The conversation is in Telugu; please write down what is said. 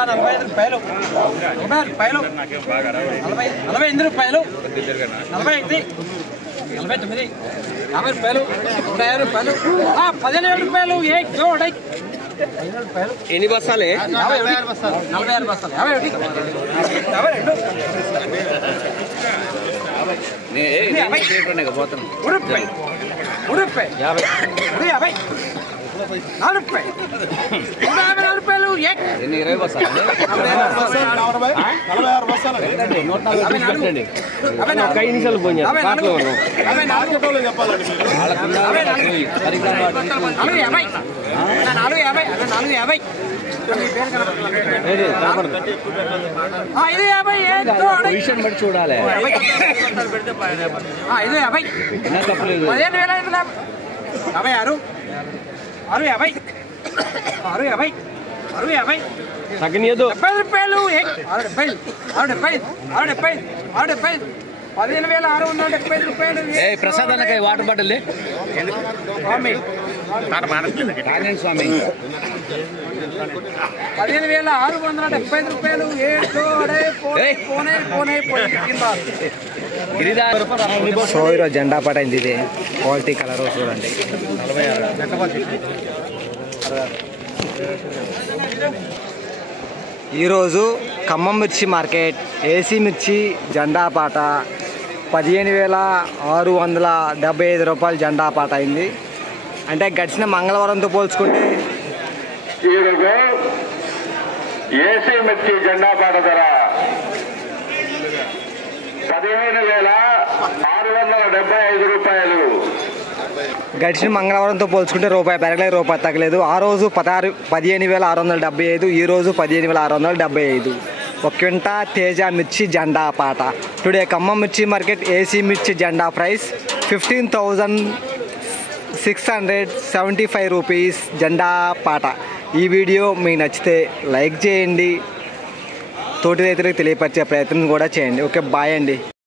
₹145 ₹40 రూపాయలు 45 49 ₹50 ₹150 ₹15 రూపాయలు ఎన్ని బస్తాలే 46 బస్తాలు 51 పోతాను ₹50 ఎన్ని 20 బస్తాలు 46 బస్తాలు 5 నిమిషాలు పోయినా పొజిషన్ బట్టి చూడాలి తప్పలేదు 60 తగ్గనియదు ₹70 ప్రసాద్ అన్నకాయ వాటర్ బాటిల్ స్వామి స్వామి సో ఈరోజు జెండా పాట అయింది ఇది క్వాలిటీ కలర్ చూడండి ఈరోజు ఖమ్మం మిర్చి మార్కెట్ ఏసీ మిర్చి జెండా పాట 15,675 రూపాయలు జెండా పాట అయింది. అంటే గడిచిన మంగళవారంతో పోల్చుకుంటే ఈరోజు ఏసీ మిర్చి జెండా పాట ధర 15,675 రూపాయలు. గడిచిన మంగళవారంతో పోల్చుకుంటే రూపాయి పెరగలేదు, రూపాయి తగ్గలేదు. ఆ రోజు 15,675, ఈ రోజు 15,675. ఒక క్వింటా తేజ మిర్చి జెండా పాట. టుడే ఖమ్మం మిర్చి మార్కెట్ ఏసీ మిర్చి జెండా ప్రైస్ 15,675 రూపీస్ జెండా పాట. ఈ వీడియో మీకు నచ్చితే లైక్ చేయండి, తోటి రైతులకు తెలియపరిచే ప్రయత్నం కూడా చేయండి. ఓకే, బాయ్ అండి.